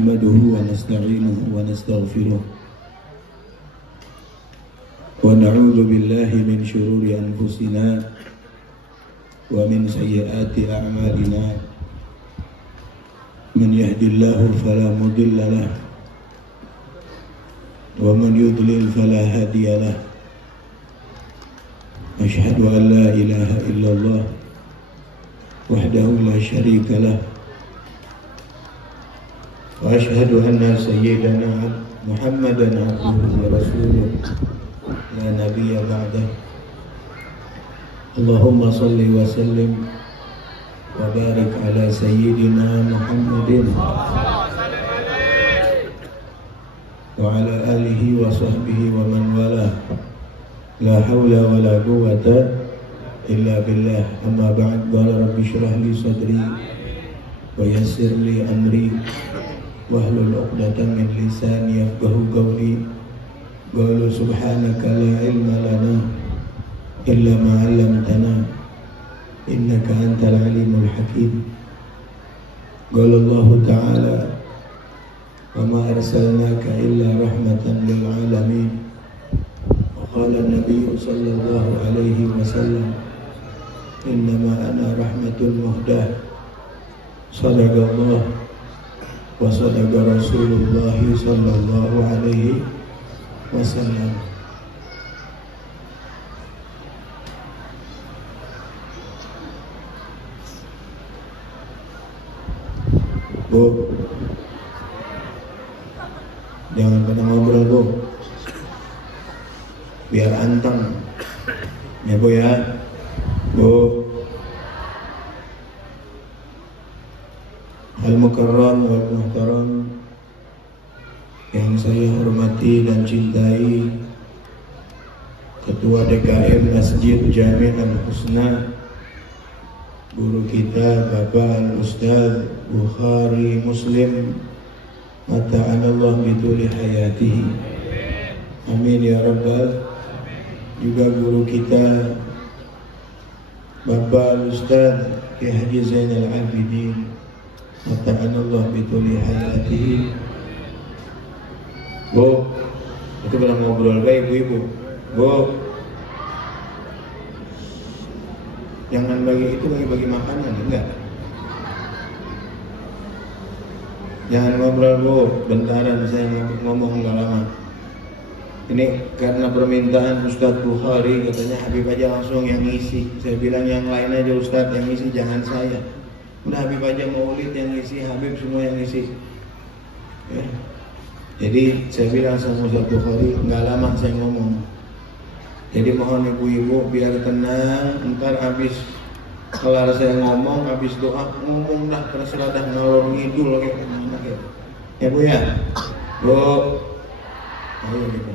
نحمده ونستعينه ونستغفره ونعوذ بالله من شرور أنفسنا ومن سيئات أعمالنا من يهد الله فلا مضل له ومن يضلل فلا هادي له أشهد أن لا إله إلا الله وحده لا شريك له وأشهد أن سيدنا محمدا عبده ورسوله لا نبي بعده اللهم صل وسلم وبارك على سيدنا محمد وعلى آله وصحبه ومن والاه لا حول ولا قوة إلا بالله أما بعد قال رب اشرح لي صدري ويسر لي أمري واحلل عقدة من لساني يفقهوا قولي قالوا سبحانك لا علم لنا إلا ما علمتنا إنك أنت العليم الحكيم قال الله تعالى وما أرسلناك إلا رحمة للعالمين وقال النبي صلى الله عليه وسلم إنما أنا رحمة مهداة صدق الله وصدق رسول الله صلى الله عليه وسلم. Bu, jangan pada ngobrol bu, biar anteng ya bu ya. Bu, al-mukarram wal muhtaram yang saya hormati dan cintai, Ketua DKM Masjid Jami' Al-Husna, guru kita Bapak Al-Ustaz Bukhari Muslim, mata'anallah bituli hayatihi, amin ya rabbal. Juga guru kita Bapak Al-Ustaz Ki Haji Zainal Abidin, mata'anallah bituli hayatihi. Bu, itu pernah ngobrol baik ibu-ibu. Bu, jangan bagi makanan, enggak. Jangan ngobrol bu, bentaran saya ngomong enggak lama. Ini karena permintaan Ustadz Bukhari, katanya Habib aja langsung yang ngisi. Saya bilang yang lain aja Ustadz yang ngisi, jangan saya. Udah Habib aja maulid yang ngisi, Habib semua yang ngisi. Ya. Jadi saya bilang sama Ustadz Bukhari, nggak lama saya ngomong. Jadi mohon ibu-ibu biar tenang, ntar habis kelar saya ngomong, habis doa ngomong dah terserah dah ngalor ngidul kayak gimana gitu. Ya bu ya, bu, ayo gitu.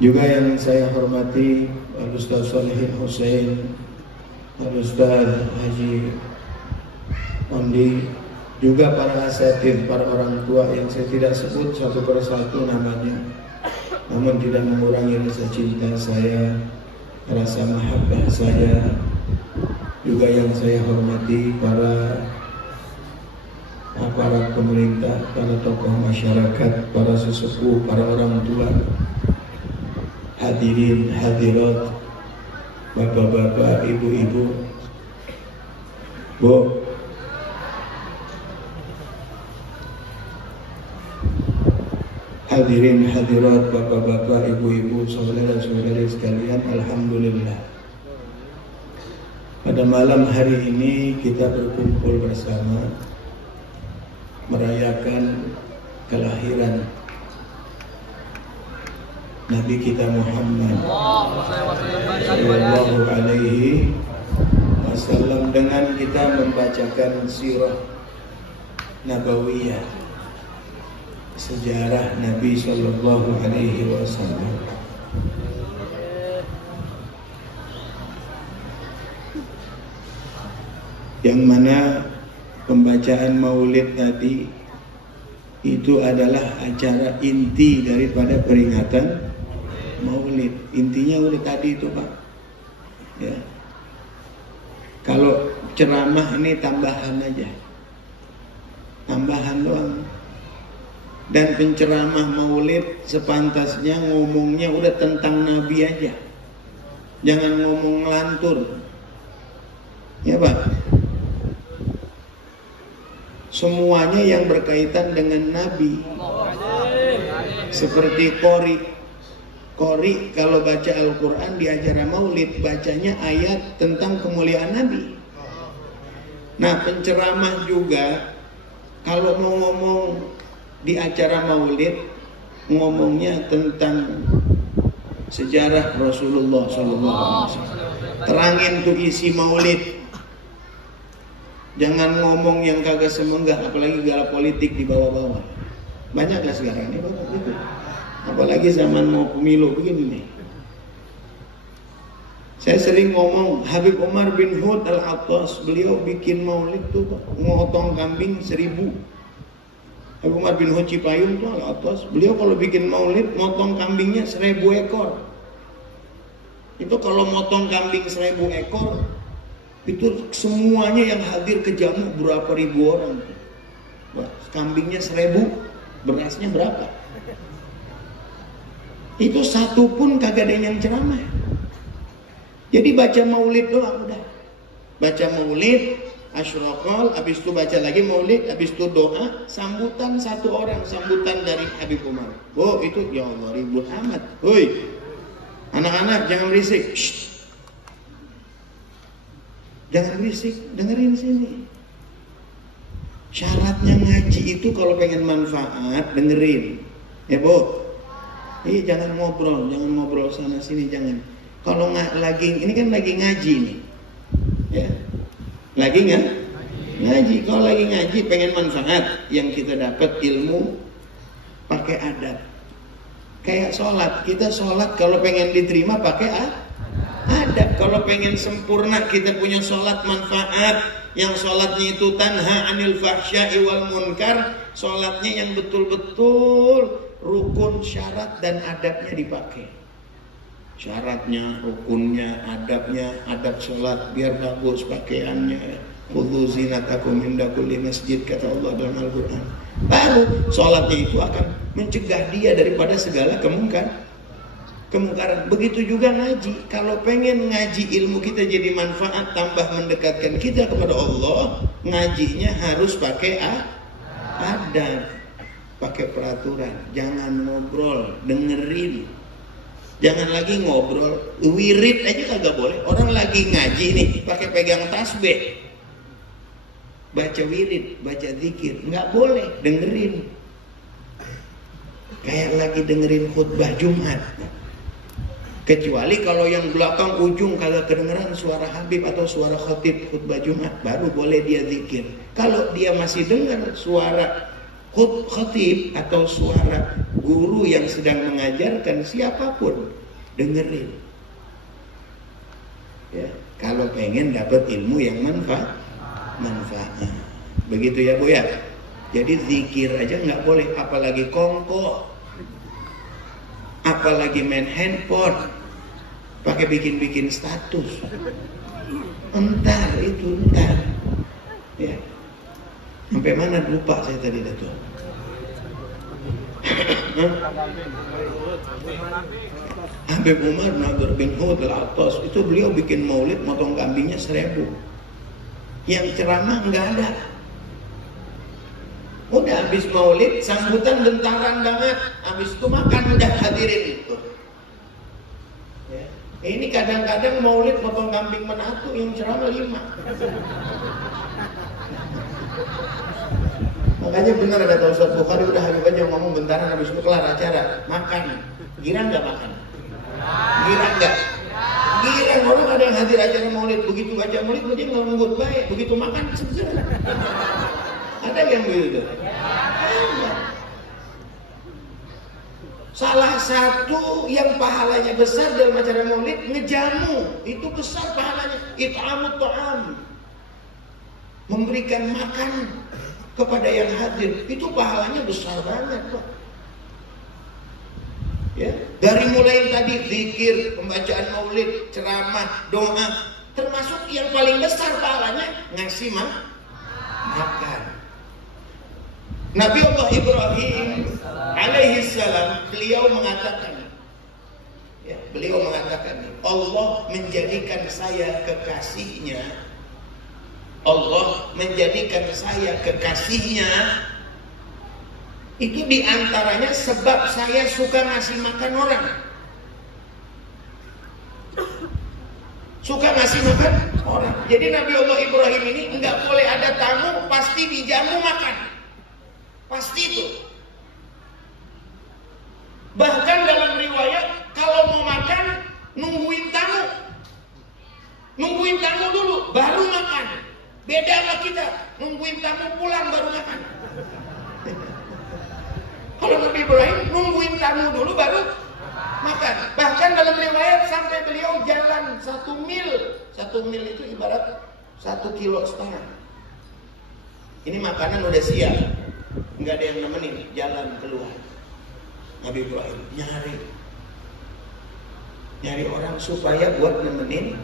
Juga yang saya hormati Al-Ustaz Salihin Hussein, Al-Ustaz Haji Ondi, juga para asatidz, para orang tua yang saya tidak sebut satu persatu namanya, namun tidak mengurangi rasa cinta saya, rasa mahabbah saya. Juga yang saya hormati para aparat pemerintah, para tokoh masyarakat, para sesepuh, para orang tua, hadirin hadirat, bapak-bapak, ibu-ibu. Bu, hadirin hadirat, bapak-bapak, ibu-ibu, saudara-saudari sekalian, alhamdulillah. Pada malam hari ini kita berkumpul bersama merayakan kelahiran Nabi kita Muhammad sallallahu alaihi wasallam dengan kita membacakan sirah nabawiyah, sejarah Nabi sallallahu alaihi wasallam. Yang mana pembacaan maulid tadi itu adalah acara inti daripada peringatan maulid. Intinya udah tadi itu Pak ya. Kalau ceramah ini tambahan aja. tambahan doang. Dan penceramah maulid sepantasnya ngomongnya udah tentang Nabi aja, jangan ngomong ngelantur, ya Pak. Semuanya yang berkaitan dengan Nabi. Seperti Qori kalau baca Al-Quran di acara maulid, bacanya ayat tentang kemuliaan Nabi. Nah, penceramah juga kalau mau ngomong di acara maulid, ngomongnya tentang sejarah Rasulullah SAW. Terangin tuh isi maulid. Jangan ngomong yang kagak semenggah, apalagi gala politik di bawah-bawah. Banyak gak sekarang ini Bapak gitu? Apalagi zaman mau pemilu begini nih. Saya sering ngomong Habib Umar bin Hud Al-Attas, beliau bikin maulid tuh motong kambing 1000. Habib Umar bin Hud Cipayung tuh Al-Attas, beliau kalau bikin maulid motong kambingnya 1000 ekor. Itu kalau motong kambing 1000 ekor, itu semuanya yang hadir ke jamu berapa ribu orang. Wah, kambingnya 1000, berasnya berapa? Itu satu pun kagak ada yang ceramah. Jadi baca maulid doang udah. Baca maulid, asyraqal, habis itu baca lagi maulid, habis itu doa, sambutan satu orang, sambutan dari Habib Umar. Oh itu ya Allah ribut amat. Woi, anak-anak jangan berisik. Shh. Jangan berisik, dengerin sini. Syaratnya ngaji itu kalau pengen manfaat, dengerin. Ya Bu? Iya, jangan ngobrol sana sini, jangan. Kalau ini kan lagi ngaji nih, ya, lagi ngaji. Kalau lagi ngaji pengen manfaat, yang kita dapat ilmu pakai adab. Kayak sholat, kita sholat kalau pengen diterima pakai adab. Kalau pengen sempurna kita punya sholat manfaat, yang sholatnya itu tanha anil fahsya'i wal munkar, sholatnya yang betul-betul rukun, syarat dan adabnya dipakai. Syaratnya, rukunnya, adabnya, adab sholat biar bagus pakaiannya. Khudhu zinatakum inda kulli masjid, kata Allah dalam Al-Quran. Baru sholatnya itu akan mencegah dia daripada segala kemungkaran. Begitu juga ngaji. Kalau pengen ngaji ilmu kita jadi manfaat, tambah mendekatkan kita kepada Allah, ngajinya harus pakai adab, pakai peraturan. Jangan ngobrol, dengerin. Jangan lagi ngobrol, wirid aja kagak boleh. Orang lagi ngaji nih, pakai pegang tasbih, baca wirid, baca zikir, nggak boleh, dengerin. Kayak lagi dengerin khutbah Jumat. Kecuali kalau yang belakang ujung kagak kedengeran suara Habib atau suara khatib khutbah Jumat, baru boleh dia zikir. Kalau dia masih dengar suara khatib atau suara guru yang sedang mengajarkan, siapapun dengerin. Ya, kalau pengen dapat ilmu yang manfaat. Begitu ya Bu ya. Jadi zikir aja nggak boleh, apalagi kongko, apalagi main handphone, pakai bikin status. Entar. Ya. Sampai mana lupa saya tadi tuh. Habib Umar bin Hud Al-Attas itu beliau bikin maulid motong kambingnya 1000. Yang ceramah nggak ada. Udah habis maulid sambutan bentaran banget. Habis itu makan udah hadirin itu. Ya. Ini kadang-kadang maulid motong kambing menatu, yang ceramah 5. Makanya benar kata Ustaz Bukhari, udah Habib aja ngomong bentaran, habis itu kelar acara makan. Girang nggak makan? Girang nggak? Girang. Orang ada yang hadir acara maulid, begitu baca maulid dia ngelembut baik, begitu makan segera. Ada yang begitu? Ada. Salah satu yang pahalanya besar dalam acara maulid ngejamu, itu besar pahalanya. It'amut ta'am, memberikan makan kepada yang hadir, itu pahalanya besar banget Pak. Ya, dari mulai tadi zikir, pembacaan maulid, ceramah, doa, termasuk yang paling besar pahalanya ngasih makan. Nabi Allah Ibrahim alaihi salam, beliau mengatakan, ya, beliau mengatakan, Allah menjadikan saya kekasihnya. Allah menjadikan saya kekasihnya. Itu diantaranya sebab saya suka ngasih makan orang. Suka ngasih makan orang. Jadi Nabi Allah Ibrahim ini enggak boleh ada tamu, pasti dijamu makan. Pasti itu. Bahkan dalam riwayat, kalau mau makan, nungguin tamu. Nungguin tamu dulu, baru makan. Beda sama kita, nungguin tamu pulang baru makan. Kalau Nabi Ibrahim nungguin tamu dulu baru makan. Bahkan dalam riwayat sampai beliau jalan 1 mil. 1 mil itu ibarat 1,5 kilo. Ini makanan udah siap, nggak ada yang nemenin, jalan keluar. Nabi Ibrahim nyari orang supaya buat nemenin.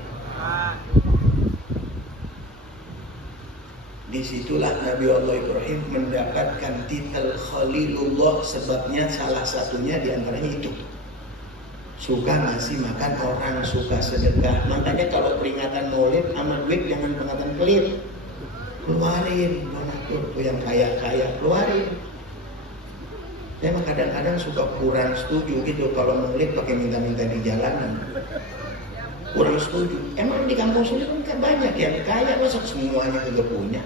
Disitulah Nabi Allah Ibrahim mendapatkan titel Khalilullah, sebabnya salah satunya diantaranya itu, suka ngasih makan orang, suka sedekah. Makanya kalau peringatan Maulid sama duit jangan peringatan pelit, keluarin donatur tuh yang kaya-kaya, keluarin. Memang kadang-kadang suka kurang setuju gitu kalau Maulid pakai minta-minta di jalanan. Kurang setuju. Emang di kampung sini kan banyak yang kaya, masa semuanya juga punya?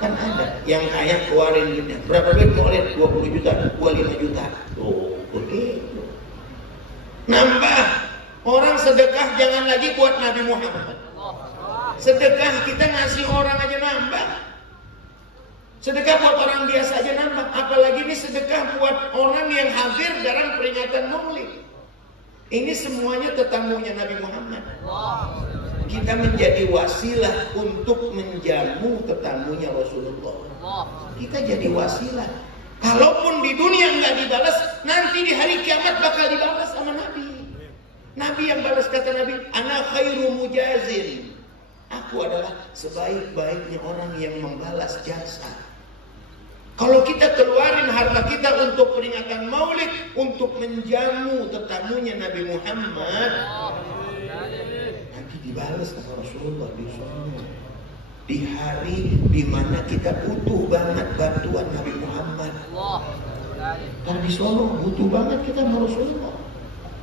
Kan ada yang kaya keluarin duitnya. Berapa duit keluarin? 20 juta, 25 juta. Tuh, begitu. Nambah. Orang sedekah jangan lagi buat Nabi Muhammad. Sedekah kita ngasih orang aja nambah. Sedekah buat orang biasa aja nambah. Apalagi ini sedekah buat orang yang hadir dalam peringatan Maulid. Ini semuanya tetamunya Nabi Muhammad. Kita menjadi wasilah untuk menjamu tetamunya Rasulullah. Kita jadi wasilah. Kalaupun di dunia nggak dibalas, nanti di hari kiamat bakal dibalas sama Nabi. Nabi yang balas, kata Nabi, ana khairu mujazin. Aku adalah sebaik-baiknya orang yang membalas jasa. Kalau kita keluarin harta kita untuk peringatan Maulid, untuk menjamu tetamunya Nabi Muhammad, nanti dibalas sama Rasulullah di sana. Di hari dimana kita butuh banget bantuan Nabi Muhammad. Karena di Solo butuh banget kita sama Rasulullah.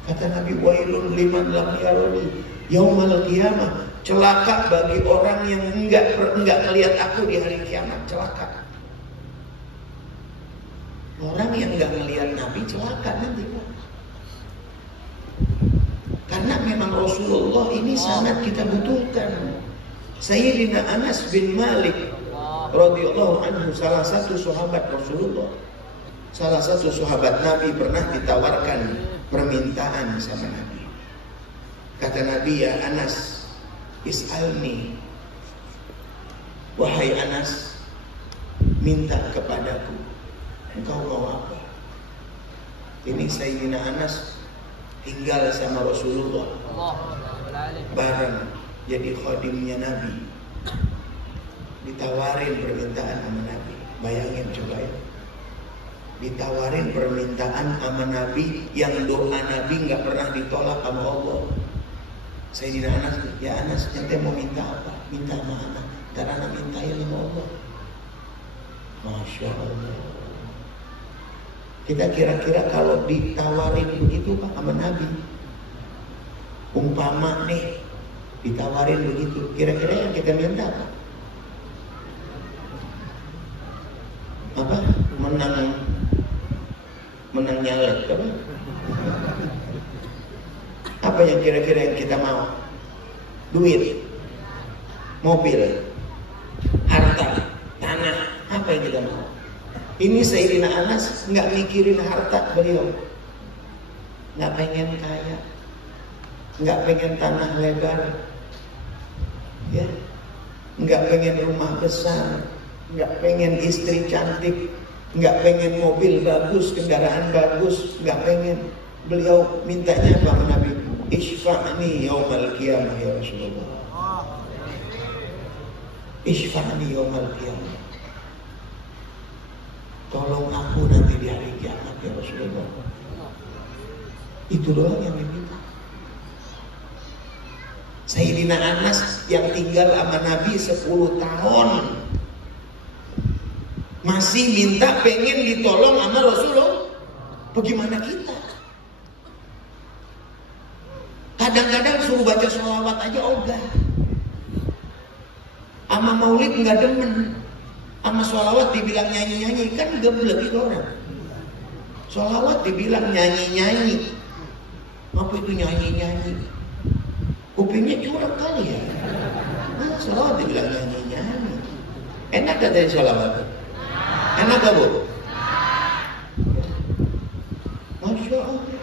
Kata Nabi, wailun liman lam yarani yaumal qiyamah. Celaka bagi orang yang enggak lihat aku di hari kiamat, celaka. Orang yang nggak ngelihat Nabi celaka nanti, Pak. Karena memang Rasulullah ini sangat kita butuhkan. Sayyidina Anas bin Malik radhiyallahu anhu, salah satu sahabat Rasulullah, salah satu sahabat Nabi, pernah ditawarkan permintaan sama Nabi. Kata Nabi, ya Anas, is'alni, wahai Anas, minta kepadaku. Engkau mau apa? Ini Sayyidina Anas tinggal sama Rasulullah, bareng jadi khadimnya Nabi. Ditawarin permintaan sama Nabi. Bayangin coba ya, ditawarin permintaan sama Nabi, yang doa Nabi nggak pernah ditolak sama Allah. Sayyidina Anas, ya Anas, ente mau minta apa? Minta sama anak, ntar anak mintain sama Allah. Masya Allah. Kita kira-kira kalau ditawarin begitu Pak sama Nabi, umpama nih ditawarin begitu, kira-kira yang kita minta apa? Apa? Menang nyalek apa? Apa yang kira-kira yang kita mau? Duit, mobil, harta, tanah, apa yang kita mau? Ini Sayyidina Anas nggak mikirin harta beliau, nggak pengen kaya, nggak pengen tanah lebar, ya, nggak pengen rumah besar, nggak pengen istri cantik, nggak pengen mobil bagus, kendaraan bagus, nggak pengen. Beliau mintanya apa sama Nabi? Isfa'ni yaumal qiyamah ya Rasulullah. Isfa'ni yaumal qiyamah. ya Rasulullah. Itu doang yang diminta. Sayyidina Anas yang tinggal sama Nabi 10 tahun masih minta pengen ditolong sama Rasulullah. Bagaimana kita? Kadang-kadang suruh baca sholawat aja ogah. Sama maulid nggak demen. Sama sholawat dibilang nyanyi-nyanyi, kan geblek itu orang. Sholawat dibilang nyanyi-nyanyi. Apa itu nyanyi-nyanyi? Kupingnya curang kali ya. Nah, sholawat dibilang nyanyi-nyanyi. Enak gak dari sholawat? Enak gak, Bu? Masya Allah.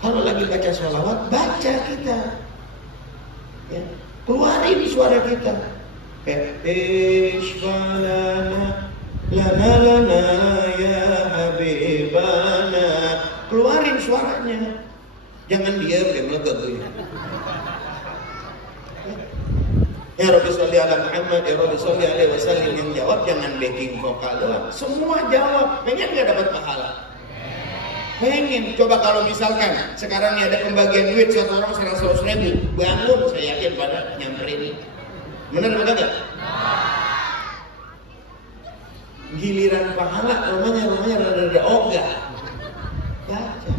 Kalau lagi baca sholawat, baca kita ya. Keluarin suara kita. Ishfalana lana lana ya habibana. Keluarin suaranya. Jangan diam kayak melekat tuh ya. Ya Rabbi sholli ala Muhammad, ya Rabbi sholli alaihi wasallam. Yang jawab jangan backing vokal doang. Semua jawab. Pengen gak dapat pahala? Pengen. Coba kalau misalkan sekarang ini ada pembagian duit, satu orang 100.000, bangun, saya yakin pada nyamperin. Benar betul gak? Giliran pahala rumahnya rada ogah. Baca.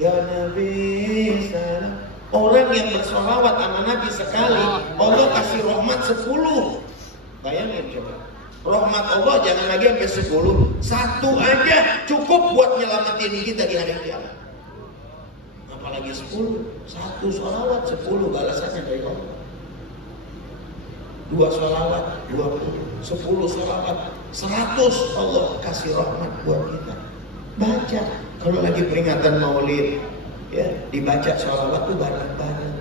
Ya Nabi salam. Orang yang bersolawat sama Nabi sekali, Allah kasih rahmat 10. Bayangin coba. Rahmat Allah jangan lagi sampai 10. Satu aja cukup buat nyelamatin kita di hari kiamat. Apalagi 10. Satu sholawat 10 balasannya dari Allah. 2 sholawat 20. 10 sholawat 100 Allah kasih rahmat buat kita. Baca. Kalau lagi peringatan maulid ya, dibaca sholawat tuh bareng-bareng.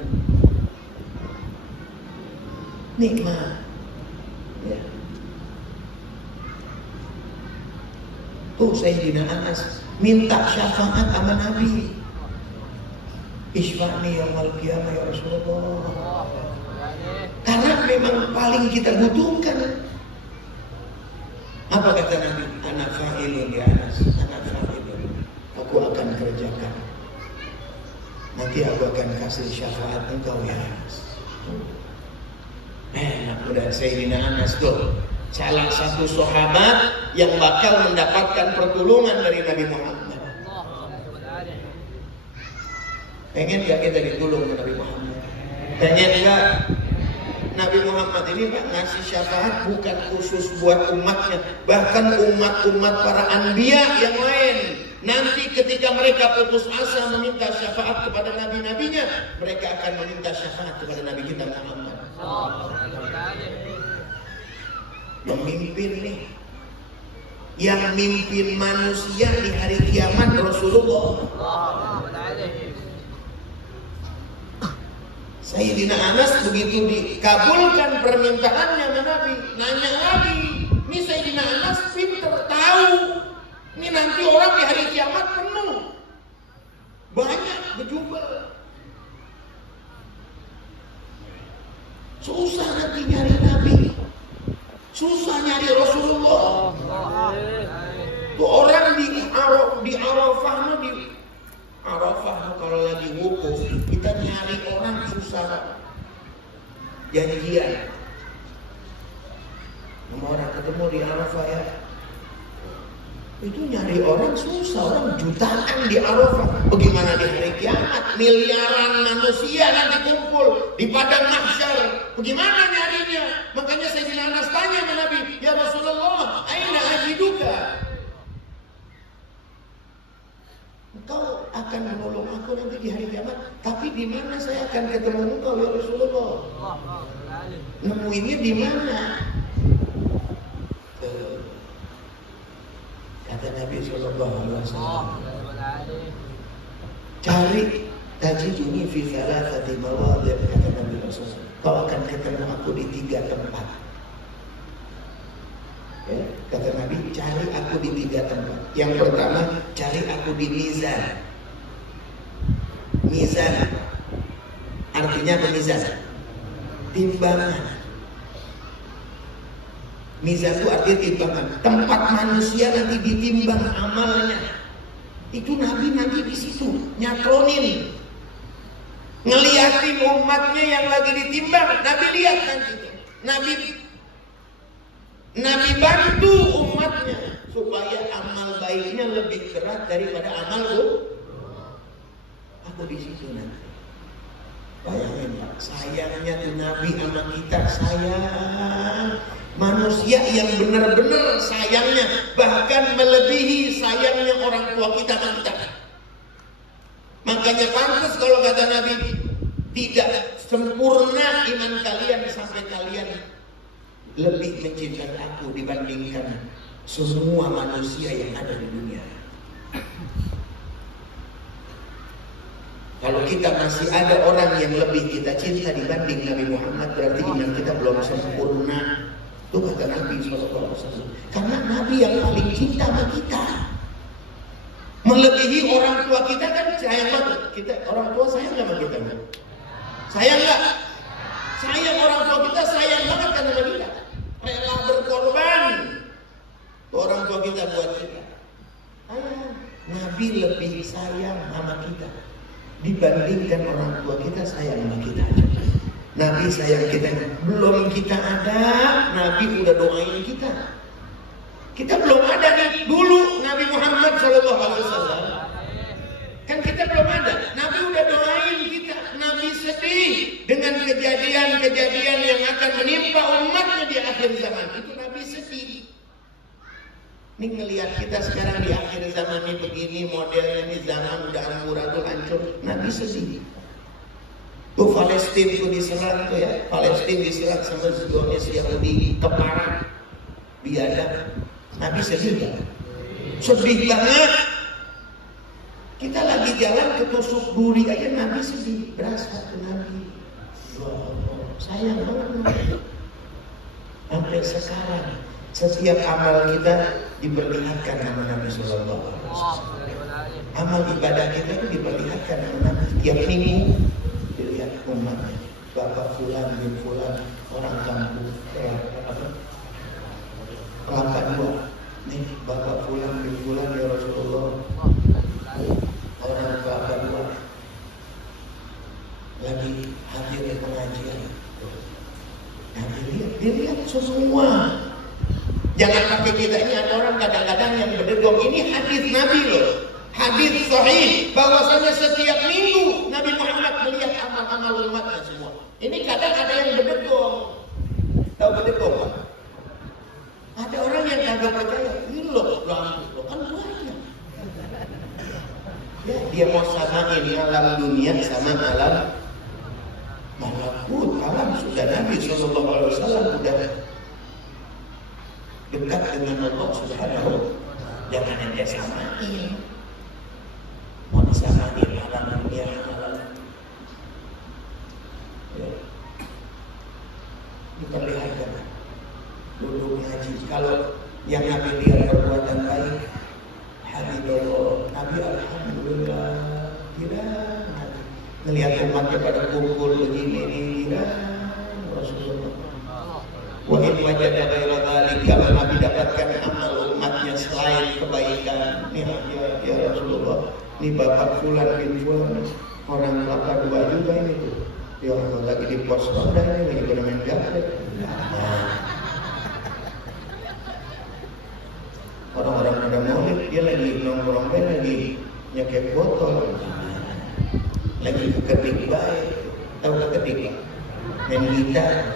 Nikmat ya. Tuh Sayyidina Anas minta syafaat sama Nabi. Isfa'ni yaumal qiyamah ya Rasulullah. Karena memang paling kita butuhkan. Apa kata Nabi? Ana fa'ilun ya Anas. Ana fa'ilun. Aku akan kerjakan. Nanti aku akan kasih syafaat engkau ya Anas. Enak udah Sayyidina Anas tuh. Salah satu sahabat yang bakal mendapatkan pertolongan dari Nabi Muhammad. Pengen gak kita ditolong oleh Nabi Muhammad? Pengen gak? Nabi Muhammad ini Pak ngasih syafaat bukan khusus buat umatnya, bahkan umat-umat para anbiya yang lain. Nanti ketika mereka putus asa meminta syafaat kepada nabi-nabinya, mereka akan meminta syafaat kepada Nabi kita Muhammad. Memimpin nih, yang mimpin manusia di hari kiamat Rasulullah. Sayyidina Anas begitu dikabulkan permintaannya sama Nabi, nanya lagi. Ini Sayyidina Anas pinter tahu. Ini nanti orang di hari kiamat penuh. Banyak berjubel. Susah nanti nyari Nabi. Susah nyari Rasulullah. Tuh orang di Arafah kalau lagi wukuf, kita nyari orang susah. Janjian. Sama orang ketemu di Arafah ya. Itu nyari orang susah, orang jutaan di Arafah. Bagaimana di hari kiamat? Miliaran manusia nanti kumpul di padang mahsyar. Bagaimana nyarinya? Makanya Sayyidina Anas tanya sama Nabi, ya Rasulullah, aina ajiduka? Engkau akan menolong aku nanti di hari kiamat, tapi di mana saya akan ketemu engkau ya Rasulullah? Nemuinnya di mana? Kata Nabi Sallallahu Alaihi Wasallam, cari tajiduni fi thalathati mawadhi', kata Nabi Rasulullah. Kau akan ketemu aku di 3 tempat. Ya, kata Nabi, cari aku di 3 tempat. Yang pertama, cari aku di mizan. Mizan artinya apa mizan? Timbangan. Mizan itu artinya timbangan. Tempat manusia nanti ditimbang amalnya. Itu Nabi nanti di situ nyatronin, ngeliatin umatnya yang lagi ditimbang. Nabi lihat nanti. Nabi bantu umatnya supaya amal baiknya lebih berat daripada amal aku di situ nanti. Bayangin Pak, sayangnya tuh Nabi sama kita, sayang. Manusia yang benar-benar sayangnya bahkan melebihi sayangnya orang tua kita sama kita. Makanya pantas kalau kata Nabi, tidak sempurna iman kalian sampai kalian lebih mencintai aku dibandingkan semua manusia yang ada di dunia. Kalau kita masih ada orang yang lebih kita cinta dibanding Nabi Muhammad, berarti iman kita belum sempurna. Itu kata Nabi SAW. Karena Nabi yang paling cinta sama kita, melebihi orang tua kita kan sayang banget. Kita orang tua sayang sama kita kan? Sayang nggak? Sayang orang tua kita, sayang banget kan sama kita. Rela berkorban orang tua kita buat kita. Nabi lebih sayang sama kita dibandingkan orang tua kita sayang sama kita. Nabi sayang kita, belum kita ada, Nabi udah doain kita. Kita belum ada nih dulu Nabi Muhammad SAW. Kan kita belum ada, Nabi udah doain kita. Nabi sedih dengan kejadian-kejadian yang akan menimpa umatnya di akhir zaman. Itu Nabi sedih. Ini ngelihat kita sekarang di akhir zaman ini begini modelnya, ini zaman udah amburadul hancur. Nabi sedih. Tuh Palestina tuh diserang tuh ya, Palestina diserang sama Zionis Yahudi keparat, biadab. Nabi sedih kan? Sedih banget. Kita lagi jalan ketusuk duri aja Nabi sedih, berasa ke Nabi. Sayang banget Nabi. Sampai sekarang setiap amal kita diperlihatkan nama Nabi Sallallahu Alaihi Wasallam. Amal ibadah kita itu diperlihatkan nama Nabi. Tiap minggu dilihat umatnya. Bapak Fulan bin Fulan, orang kampung Kelapa Dua. Nih Bapak Fulan bin Fulan ya Rasulullah, orang Kelapa Dua lagi hadir di pengajian. Nah, dilihat semua. Jangan pakai kita ini, ada orang kadang-kadang yang berdegong. Ini hadis Nabi loh, hadis sahih bahwasanya setiap minggu Nabi Muhammad melihat amal-amal umatnya semua. Ini kadang ada yang berdegong. Tahu berdegong Pak? Ada orang yang kagak percaya. Ini loh kan banyak. Ya, dia mau samain alam dunia sama alam malakut. Alam sudah Nabi Sallallahu Alaihi Wasallam udah dekat dengan Allah Subhanahu. Jangan ente samain. Mau disamain alam dunia alam. Ya. Diperlihatkan duduk ngaji. Kalau yang Nabi lihat perbuatan baik, Habibullah, Nabi alhamdulillah, kira melihat umatnya pada kumpul begini kira Rasulullah. Wa in wajada ghaira dzalika, kalau Nabi dapatkan amal umatnya selain kebaikan, ya Rasulullah, ini Bapak Fulan bin Fulan, orang Kelapa Dua juga ini tuh. Ya Allah, lagi di pos ronda ini, lagi bermain gaplek. Orang-orang pada maulid, dia lagi nongkrong, lagi nyekep botol, lagi keketik baik. Tahu keketik? Main gitar.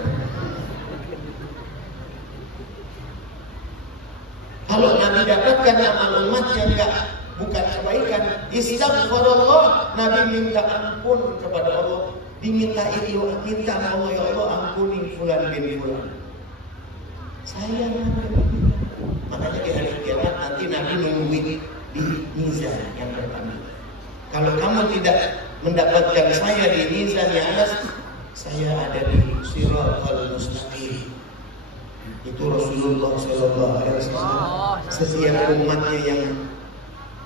Kalau Nabi dapatkan amal umatnya enggak, bukan kebaikan, istighfarullah, Nabi minta ampun kepada Allah. Dimintain doa, minta Allah, ya Allah ampuni Fulan bin Fulan. Sayang Nabi. Makanya di hari kiamat nanti Nabi nungguin di mizan yang pertama. Kalau kamu tidak mendapatkan saya di mizan yang atas, saya ada di Shiratal Mustaqim. Itu Rasulullah Sallallahu Alaihi Wasallam. Setiap umatnya yang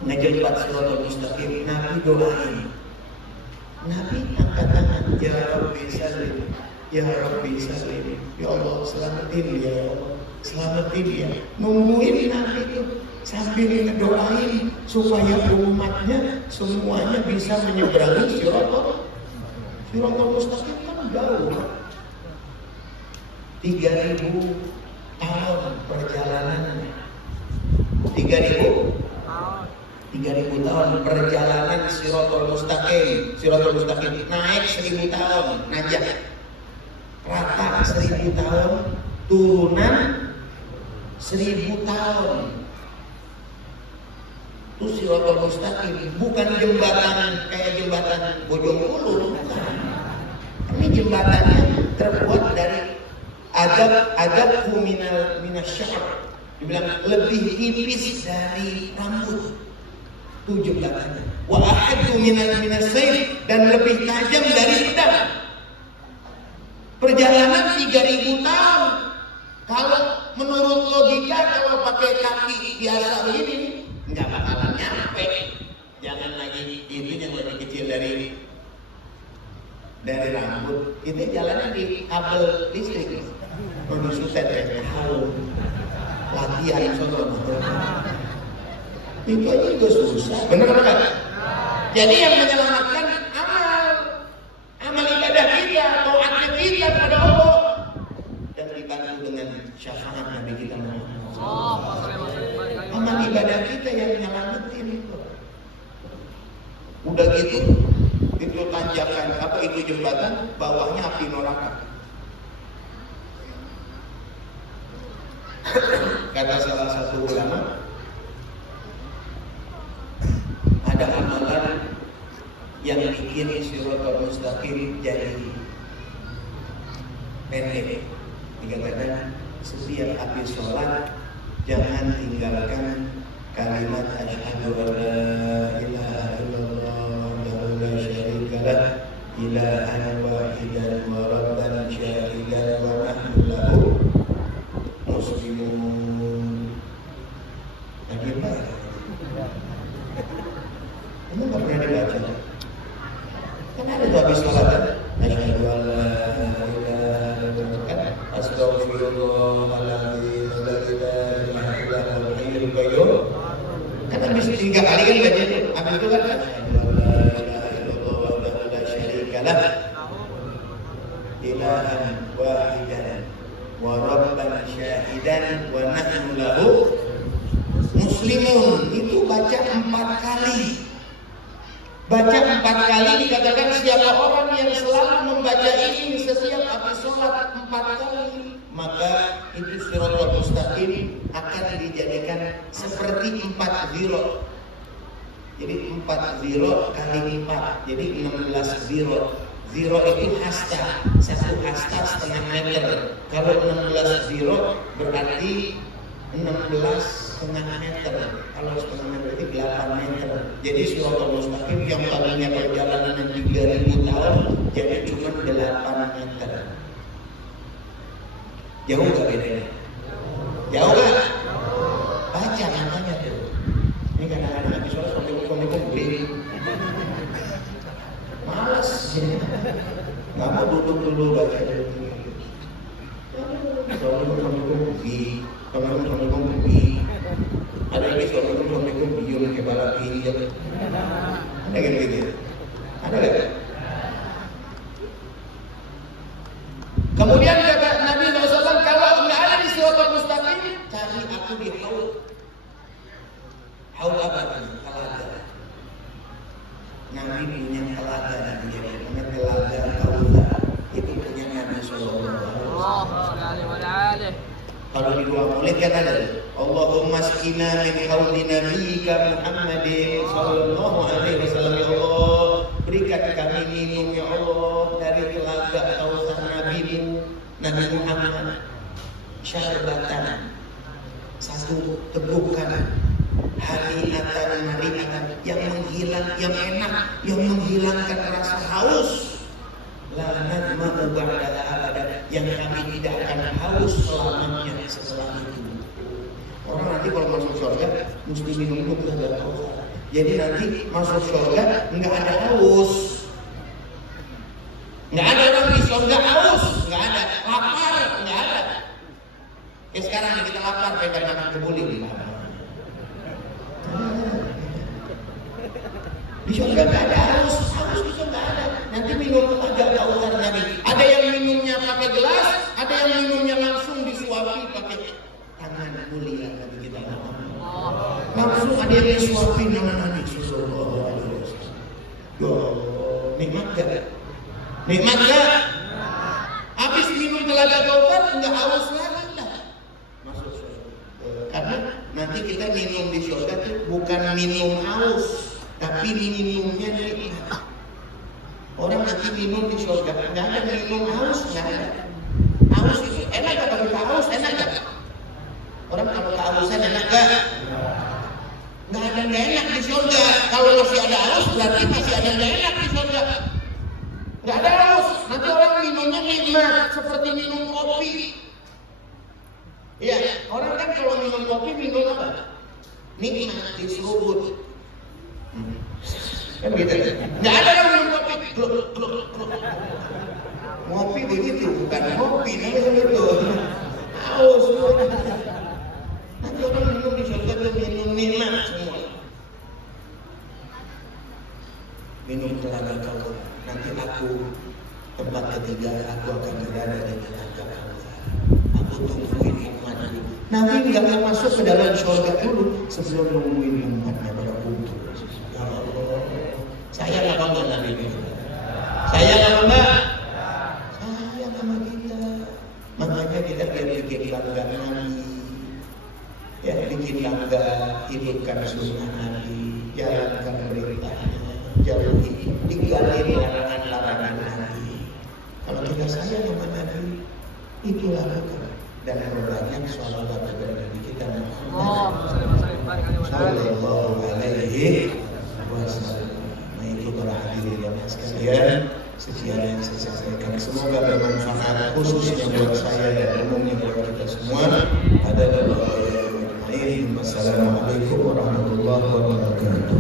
ngejembat Shiratal Mustaqim, Nabi doain. Nabi angkat tangan, ya Rabbi salim, ya Rabbi salim, ya Allah selamatin dia ya Allah. selamatin dia. Nungguin Nabi itu sambil ngedoain supaya umatnya semuanya bisa menyeberangi Siratal Mustaqim. Kan jauh, 3000 tahun perjalanannya. 3000 tahun perjalanan Siratal Mustaqim. Siratal Mustaqim naik 1000 tahun, najak rata 1000 tahun, turunan 1000 tahun. Itu Siratal Mustaqim, bukan jembatan kayak jembatan Bojongkulur. Ini jembatannya terbuat dari agak minasya'r. Dibilang lebih tipis dari rambut. Itu jembatannya. Wa ahaddu minasayf, dan lebih tajam dari pedang. Perjalanan 3000 tahun. Kalau menurut logika, kalau pakai kaki biasa begini, nggak bakalan nyampe. Jangan lagi itu yang lebih kecil dari rambut. Itu jalannya di kabel listrik. Untuk sutet ya, latihan sono. Itu aja juga susah. Benar kan? Jadi yang menyelamatkan amal ibadah kita, taat kita kepada Allah, dan dibantu dengan syafaat Nabi kita Muhammad. Amal ibadah kita yang menyelamatin itu. Udah gitu, itu tanjakan itu jembatan, bawahnya api neraka. Kata salah satu ulama, ada amalan yang bikin Siratal Mustaqim jadi pendek. Dikatakan setiap habis sholat jangan tinggalkan kalimat asyhadu an la ilaha illallah wa la syarika lah ilahan wahidan wa rabban syahidan wa nahnu lahu muslimun. Bagaimana? Kamu nggak pernah dibaca? Kan ada tuh habis sholat kan? Asyhadu an la ilaha illallah, astaghfirullahaladzim, la ilaha illallahul hayyul qayyum. Kan habis 3 kali kan baca itu. Habis itu kan asyhadu an la ilaha illallah wa la syarika lah ilahan wahidan wa rabban syahidan wa nahnu lahu muslimun. Itu baca 4 kali. Baca 4 kali, dikatakan siapa orang yang selalu membaca ini setiap habis sholat 4 kali, maka itu Siratal Mustaqim akan dijadikan seperti 4 ziro. Jadi 4 ziro kali 4, jadi 16 ziro. Ziro itu hasta, 1 hasta setengah meter. Kalau 16 ziro berarti 16,5 meter. Kalau setengah meter itu 8 meter. Jadi Siratal Mustaqim yang tadinya perjalanan 3000 tahun jadi cuma 8 meter. Jauh gak bedanya? Jauh gak? Baca namanya tuh. Ini kadang-kadang habis sholat sampai hukum-hukum gede. Malas. Gak mau duduk dulu baca dulu. Assalamualaikum pergi. Ada lagi Assalamualaikum bium ke balap ini. Ada gitu. Ada gak? Kemudian kata Nabi SAW, kalau nggak ada di Siratal Mustaqim, cari aku di haud. Haud apa? Telaga. Nabi punya telaga dan dia punya telaga Kautsar. Itu punya Nabi SAW. Kalau di dua maulid kan ada Allahumma askina min haudi nabiyyika Muhammadin sallallahu alaihi wasallam. Ya Allah, berikan kami minum ya Allah dari telaga Kautsar Nabi Muhammad, syarbatan, satu tegukan, haniatan mariatan, yang enak, yang menghilangkan rasa haus. La nadma'u ba'daha abada, yang kami tidak akan haus selamanya setelah itu. Orang nanti kalau masuk surga mesti minum telaga Kautsar. Jadi nanti masuk surga nggak ada haus. Nggak ada orang di surga haus, nggak ada. Lapar, nggak ada. Sekarang sampaikan anak kebuli di surga nggak ada haus itu nggak ada. Nanti minum agak ular lagi. Ada yang minumnya pakai gelas, ada yang minumnya langsung disuapi pakai tangan mulia. Lagi kita langsung ada yang disuapi dengan Nabi Sallallahu Alaihi Wasallam. Ya Allah, nikmat gak? Nikmat gak? Habis minum telaga Kautsar nggak haus lagi dah. Masuk surga. Karena nanti kita minum di surga itu bukan minum haus, tapi minumnya nikmat. Orang nanti minum di surga nggak ada minum haus, nggak ada. Haus itu enak gak? Kalau kita haus enak gak? Orang kalau kehausan enak gak? Nggak ada yang enak di surga. Kalau masih ada haus berarti masih ada yang enak di surga. Nggak ada haus. Nanti orang minumnya nikmat seperti minum kopi. Iya, orang kan kalau minum kopi minum apa? Nikmat, diseruput. Kan gitu. Nggak ada yang minum kopi. Ngopi begitu, bukan kopi, namanya itu. Haus. Nanti orang minum di surga itu minum nikmat semua. Minum telaga Kautsar. Nanti aku tempat ketiga aku akan berada di telaga Kautsar. Aku tungguin nikmat dulu. Nanti nggak mau masuk ke dalam surga dulu sebelum nungguin nikmatnya pada kumpul. Ya Allah, sayang apa enggak Nabi? Sayang apa enggak? Sayang sama kita. Makanya kita bikin bangga Nabi. Ya, bikin bangga hidupkan sunnah Nabi, jalankan perintahnya, jauhi, tinggalin larangan-larangan Nabi. Kalau kita sayang sama Nabi, itu lakukan dan berbanyak sholawat kepada Nabi kita Muhammad Sallallahu Alaihi Wasallam. Nah itu para hadirin yang sekalian, sekian yang saya sampaikan. Semoga bermanfaat khususnya buat saya dan umumnya buat kita semua. Ada Wassalamualaikum warahmatullahi wabarakatuh.